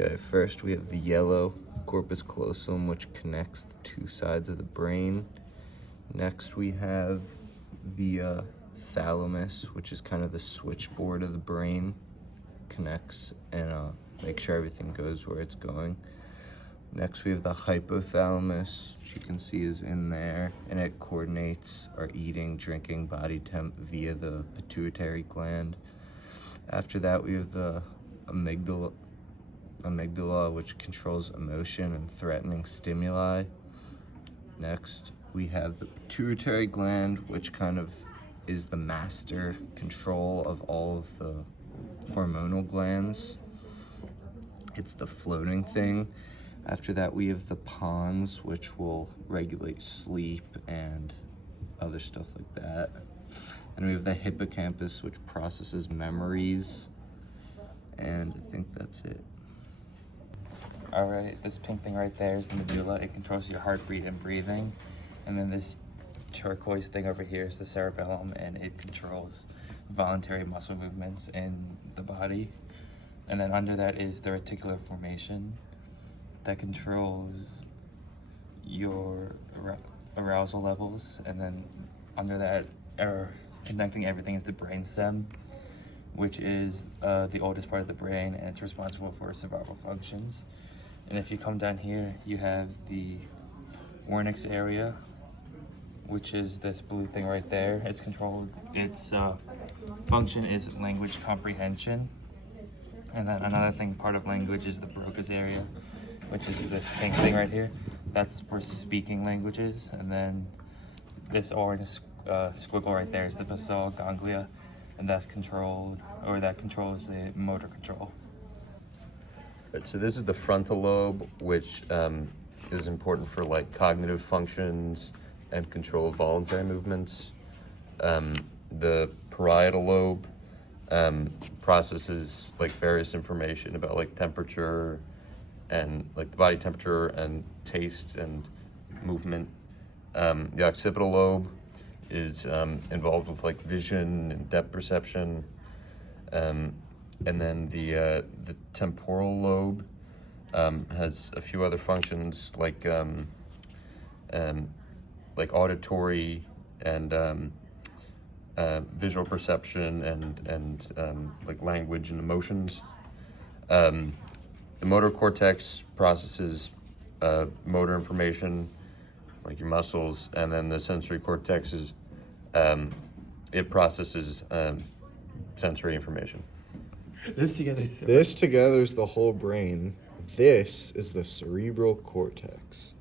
Okay, first we have the yellow corpus callosum, which connects the two sides of the brain. Next we have the thalamus, which is kind of the switchboard of the brain, connects and makes sure everything goes where it's going. Next we have the hypothalamus, which you can see is in there, and it coordinates our eating, drinking, body temp via the pituitary gland. After that we have the amygdala, which controls emotion and threatening stimuli. Next we have the pituitary gland, which kind of is the master control of all of the hormonal glands. It's the floating thing. After that we have the pons, which will regulate sleep and other stuff like that. And we have the hippocampus, which processes memories. And I think that's it. All right, this pink thing right there is the medulla. It controls your heartbeat and breathing. And then this turquoise thing over here is the cerebellum, and it controls voluntary muscle movements in the body. And then under that is the reticular formation that controls your arousal levels. And then under that, connecting everything, is the brainstem, which is the oldest part of the brain, and it's responsible for survival functions. And if you come down here, you have the Wernicke's area, which is this blue thing right there. It's controlled, its function is language comprehension. And then another thing, part of language, is the Broca's area, which is this pink thing right here. That's for speaking languages. And then this orange squiggle right there is the basal ganglia, and that's controlled, or that controls the motor control. Right, so this is the frontal lobe, which is important for like cognitive functions and control of voluntary movements. The parietal lobe processes like various information about like temperature and like the body temperature and taste and movement. The occipital lobe is involved with like vision and depth perception. And then the temporal lobe has a few other functions like auditory and visual perception and like language and emotions. The motor cortex processes motor information, like your muscles, and then the sensory cortex is it processes sensory information. This together is the whole brain. This is the cerebral cortex.